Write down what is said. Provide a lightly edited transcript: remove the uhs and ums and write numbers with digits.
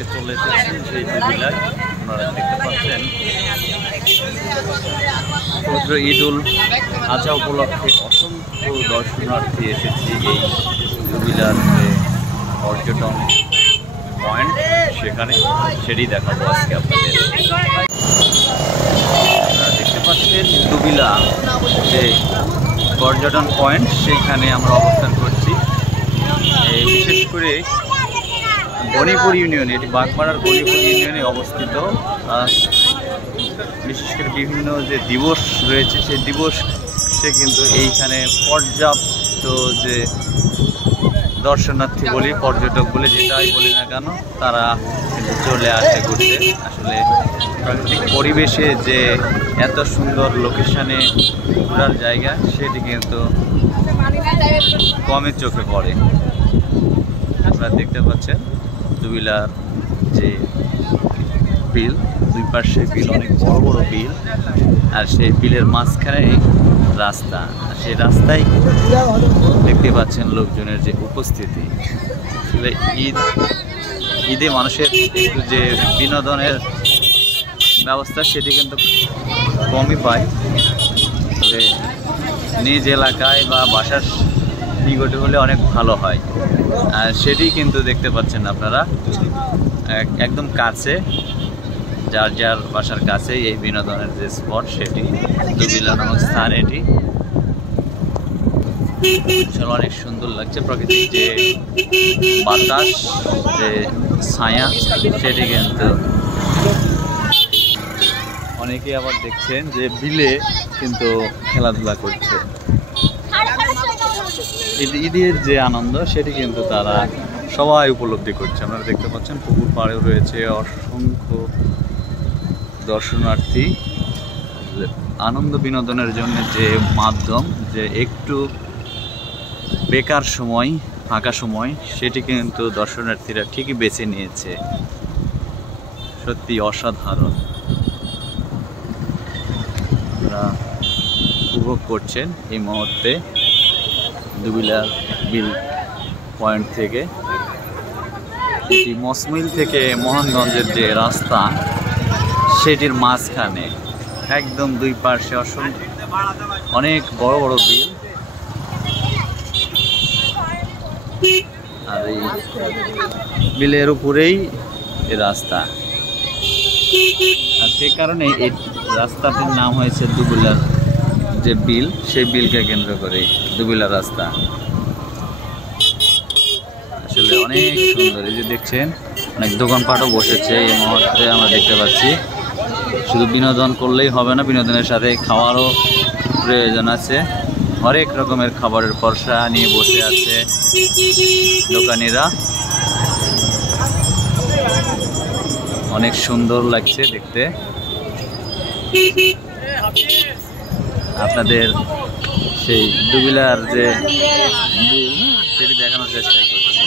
আজকে চলে এসেছি সেই দুবিলায়। আপনারা দেখতে পাচ্ছেন পবিত্র ঈদুল আজহা উপলক্ষে অসংখ্য দর্শনার্থী এসেছি এই দুবিলার যে পর্যটন পয়েন্ট সেখানে, সেটি দেখাবো আজকে আপনাদের। আপনারা দেখতে পাচ্ছেন দুবিলা যে পর্যটন পয়েন্ট, সেইখানে আমরা অবস্থান করছি। বিশেষ করে গণিপুর ইউনিয়নে, এটি বাগমারার গণিপুর ইউনিয়নে অবস্থিত। বিশেষ করে বিভিন্ন যে দিবস রয়েছে সেই দিবসে কিন্তু এইখানে পর্যাপ্ত যে দর্শনার্থী বলি, পর্যটক বলে, যেটাই বলি না কেন, তারা কিন্তু চলে আসে ঘুরতে। আসলে প্রাকৃতিক পরিবেশে যে এত সুন্দর লোকেশনে ঘোরার জায়গা, সেটি কিন্তু কমের চোখে পড়ে। আপনারা দেখতে পাচ্ছেন দুবিলার যে বিল, দুই পাশে বিল, অনেক বড় বড় বিল, আর সেই বিলের মাঝখানে রাস্তা। সেই রাস্তায় দেখতে পাচ্ছেন লোকজনের যে উপস্থিতি। আসলে ঈদে মানুষের একটু যে বিনোদনের ব্যবস্থা, সেটি কিন্তু কমই পায়। তবে নিজ এলাকায় বা বাসার নিকটে হলে অনেক ভালো হয়। আর সেটি কিন্তু দেখতে পাচ্ছেন আপনারা একদম কাছে, যার যার বাসার কাছে এই বিনোদনের যে স্পট, সেটি দুবিলা নামক স্থান। এটি অনেক সুন্দর লাগছে। প্রাকৃতিক যে বাতাস, যে ছায়া, সেটি কিন্তু অনেকেই আবার দেখছেন যে বিলে কিন্তু খেলাধুলা করছে। ঈদের যে আনন্দ, সেটি কিন্তু তারা সবাই উপলব্ধি করছে। আপনারা দেখতে পাচ্ছেন পুকুর পাড়েও রয়েছে অসংখ্য দর্শনার্থী। আনন্দ বিনোদনের জন্য যে মাধ্যম, যে একটু বেকার সময়, ফাঁকা সময়, সেটি কিন্তু দর্শনার্থীরা ঠিকই বেছে নিয়েছে। সত্যি অসাধারণ। আপনারা উপভোগ করছেন এই মুহূর্তে দুবিলা বিল পয়েন্ট থেকে। এটি মসমিল থেকে মোহনগঞ্জের যে রাস্তা, সেটির মাঝখানে একদম দুই পাশে অনেক বড় বড় বিল, আর এই বিলের উপরেই এই রাস্তা। আর সে কারণে এই রাস্তাটির নাম হয়েছে দুবিলার যে বিল, সেই বিলকে কেন্দ্র করে দুবিলা রাস্তা। আসলে অনেক সুন্দর। এই যে দেখছেন অনেক দোকানপাটও বসেছে এই মুহূর্তে আমরা দেখতে পাচ্ছি। শুধু বিনোদন করলেই হবে না, বিনোদনের সাথে খাওয়ারও প্রয়োজন আছে। হরেক রকমের খাবারের পরশা নিয়ে বসে আছে দোকানিরা। অনেক সুন্দর লাগছে দেখতে। আপনাদের সেই দুবিলার যে বিল, সেটি দেখানোর চেষ্টা করছি।